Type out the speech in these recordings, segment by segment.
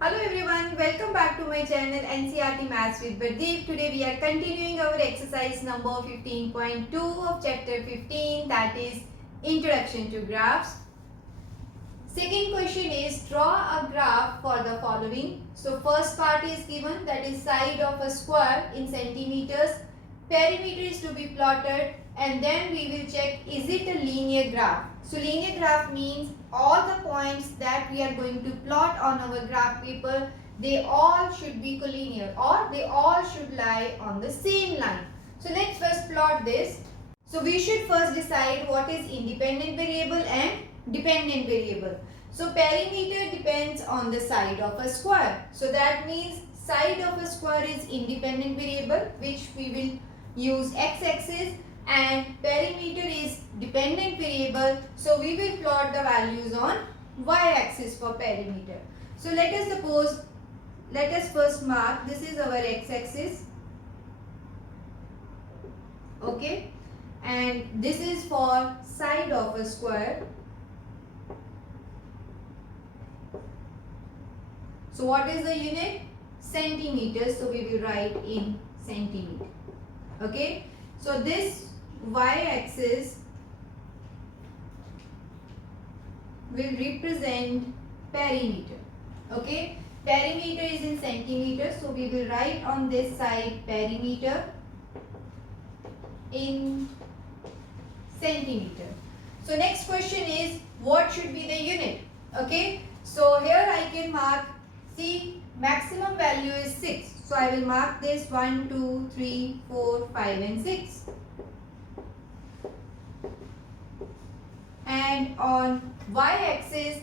Hello everyone, welcome back to my channel NCERT Maths with Pradeep. Today we are continuing our exercise number 15.2 of chapter 15, that is Introduction to Graphs. Second question is draw a graph for the following. So first part is given, that is side of a square in centimeters. Perimeter is to be plotted and then we will check is it a linear graph. So linear graph means all the points that we are going to plot on our graph paper, they all should be collinear or they all should lie on the same line. So let's first plot this. So we should first decide what is independent variable and dependent variable. So perimeter depends on the side of a square. So that means side of a square is independent variable, which we will use x-axis, and perimeter is dependent variable. So we will plot the values on y-axis for perimeter. So let us first mark, this is our x-axis. Okay. And this is for side of a square. So what is the unit? Centimeters. So we will write in centimeter. Okay. So this y-axis will represent perimeter. Okay. Perimeter is in centimeters. So we will write on this side perimeter in centimeter. So next question is what should be the unit? Okay. So here I can mark, see, maximum value is 6. So I will mark this 1, 2, 3, 4, 5 and 6. And on y-axis,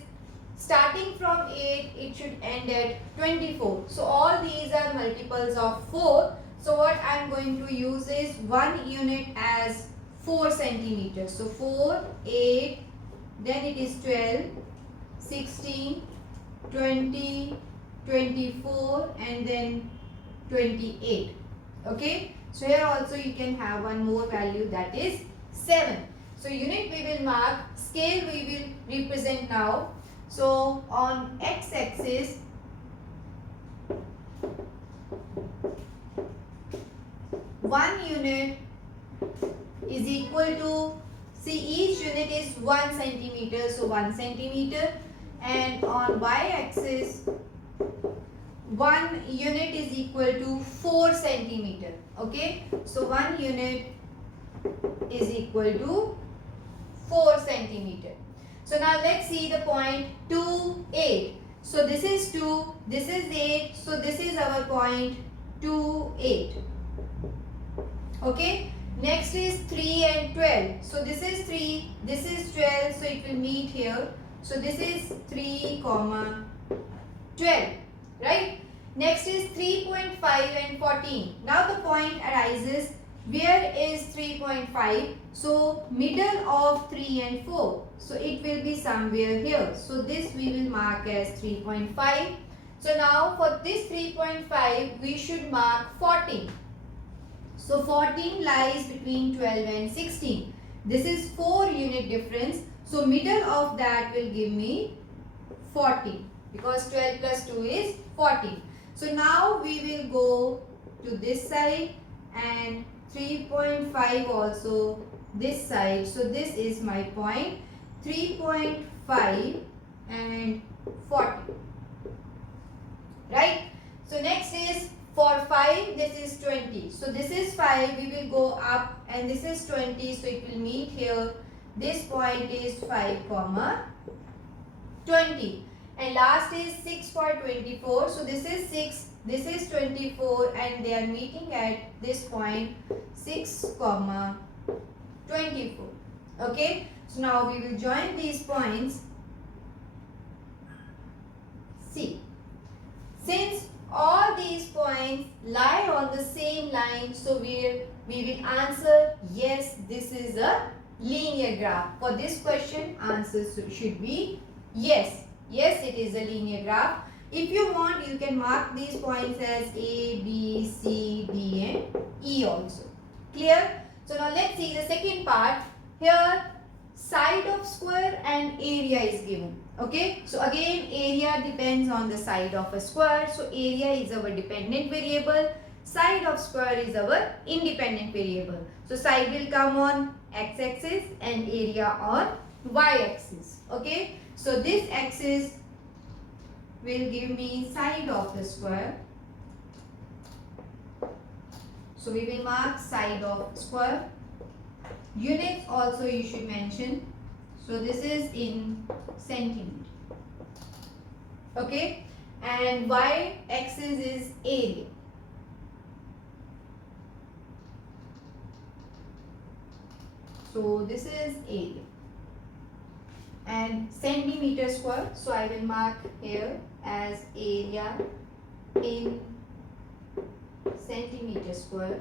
starting from 8, it should end at 24. So all these are multiples of 4. So what I am going to use is 1 unit as 4 centimeters. So 4, 8, then it is 12, 16, 20, 24 and then 28. Okay. So here also you can have one more value, that is 7. So unit we will mark, scale we will represent now. So on x-axis, one unit is equal to, see, each unit is 1 centimeter, so 1 centimeter, and on y-axis 1 unit is equal to 4 centimeter. Okay, so 1 unit is equal to 4 centimeter. So now let's see the point 2, 8. So this is 2, this is 8, so this is our point 2, 8. Okay. Next is 3 and 12. So this is 3, this is 12, so it will meet here. So this is 3, 12. Right? Next is 3.5 and 14. Now the point arises, where is 3.5? So middle of 3 and 4. So it will be somewhere here. So this we will mark as 3.5. So now for this 3.5 we should mark 14. So 14 lies between 12 and 16. This is 4 unit difference. So middle of that will give me 14 because 12 plus 2 is 14. So now we will go to this side and 3.5 also this side. So this is my point 3.5 and 40. Right? So next is for 5, this is 20. So this is 5, we will go up and this is 20. So it will meet here. This point is 5, 20. And last is 6 for 24. So this is 6, this is 24 and they are meeting at this point 6, 24. Okay. So now we will join these points. See. Since all these points lie on the same line, so we will answer yes, this is a linear graph. For this question, answer should be yes. Yes, it is a linear graph. If you want, you can mark these points as A, B, C, D and E also. Clear? So now let's see the second part. Here, side of square and area is given. Okay, so again area depends on the side of a square. So area is our dependent variable. Side of square is our independent variable. So side will come on x-axis and area on y-axis. Okay, so this axis will give me side of the square. So we will mark side of square. Units also you should mention. So this is in centimeter. Okay, and y axis is area. So this is area and centimeter square. So I will mark here as area in centimeter square.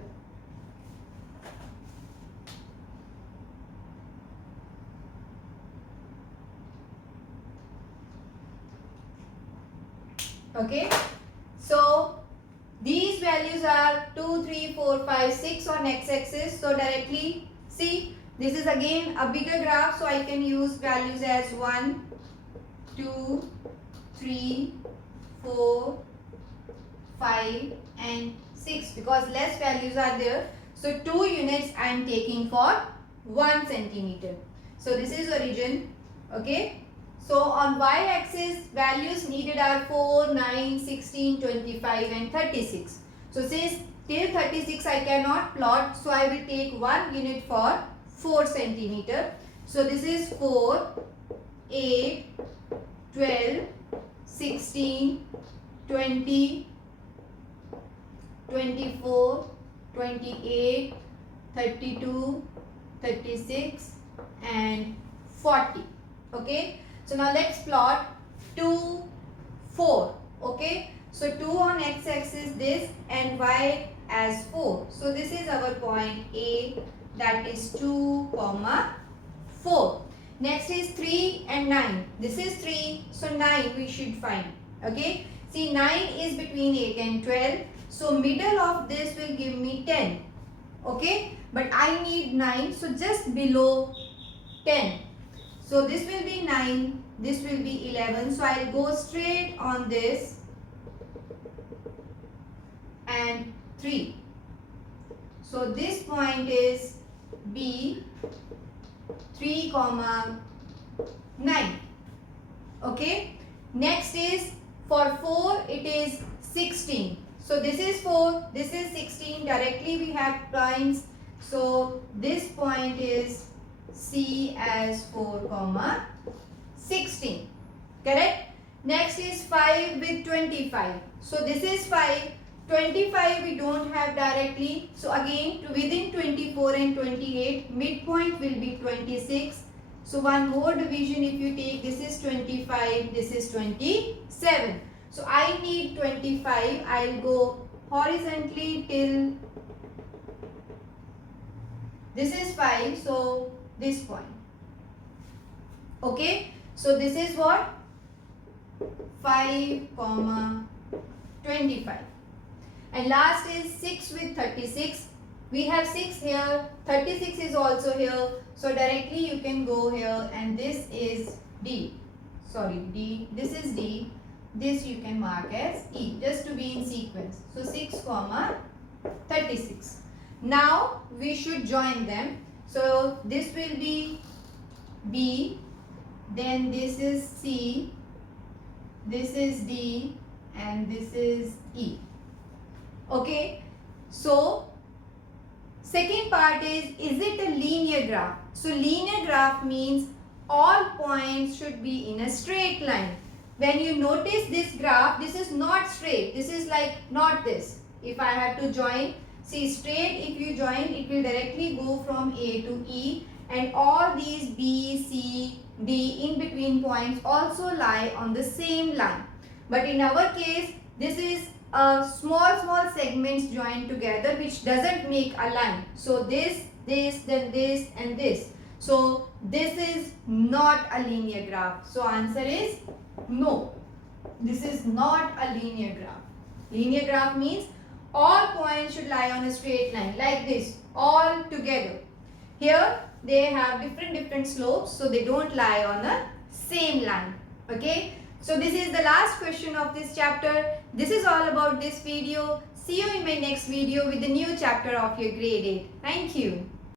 Okay, so these values are 2, 3, 4, 5, 6 on x-axis. So directly see, this is again a bigger graph, so I can use values as 1, 2, 3, 4, 5 and 6 because less values are there. So 2 units I am taking for 1 centimeter. So this is origin. Okay. So on y-axis values needed are 4, 9, 16, 25 and 36. So since till 36 I cannot plot, so I will take 1 unit for 4 centimeter. So this is 4, 8, 12, 16, 20, 24, 28, 32, 36 and 40. Okay. So now let's plot 2, 4. Okay. So 2 on x-axis this and y as 4. So this is our point A, that is 2, 4. Next is 3 and 9. This is 3. So 9 we should find. Okay. See, 9 is between 8 and 12. So middle of this will give me 10. Okay. But I need 9. So just below 10. So this will be 9, this will be 11. So I will go straight on this and 3. So this point is B, 3, 9. Okay. Next is for 4 it is 16. So this is 4, this is 16. Directly we have points. So this point is C as 4, 16. Correct? Next is 5 with 25. So this is 5. 25 we don't have directly. So again within 24 and 28 midpoint will be 26. So one more division if you take, this is 25, this is 27. So I need 25. I'll go horizontally till this is 5. So this point. Okay. So this is what? 5, 25. And last is 6 with 36. We have 6 here. 36 is also here. So directly you can go here and this is D. Sorry, D. This is D. This you can mark as E just to be in sequence. So 6, 36. Now we should join them. So this will be B, then this is C, this is D and this is E. Okay. So second part is it a linear graph? So linear graph means all points should be in a straight line. When you notice this graph, this is not straight. This is like not this. If I have to join, see straight, if you join, it will directly go from A to E and all these B, C, D in between points also lie on the same line. But in our case, this is small segments joined together which doesn't make a line. So this, then this and this. So this is not a linear graph. So answer is no. This is not a linear graph. Linear graph means all points should lie on a straight line like this, all together. Here they have different slopes, so they don't lie on a same line. Okay, so this is the last question of this chapter. This is all about this video. See you in my next video with the new chapter of your grade 8. Thank you.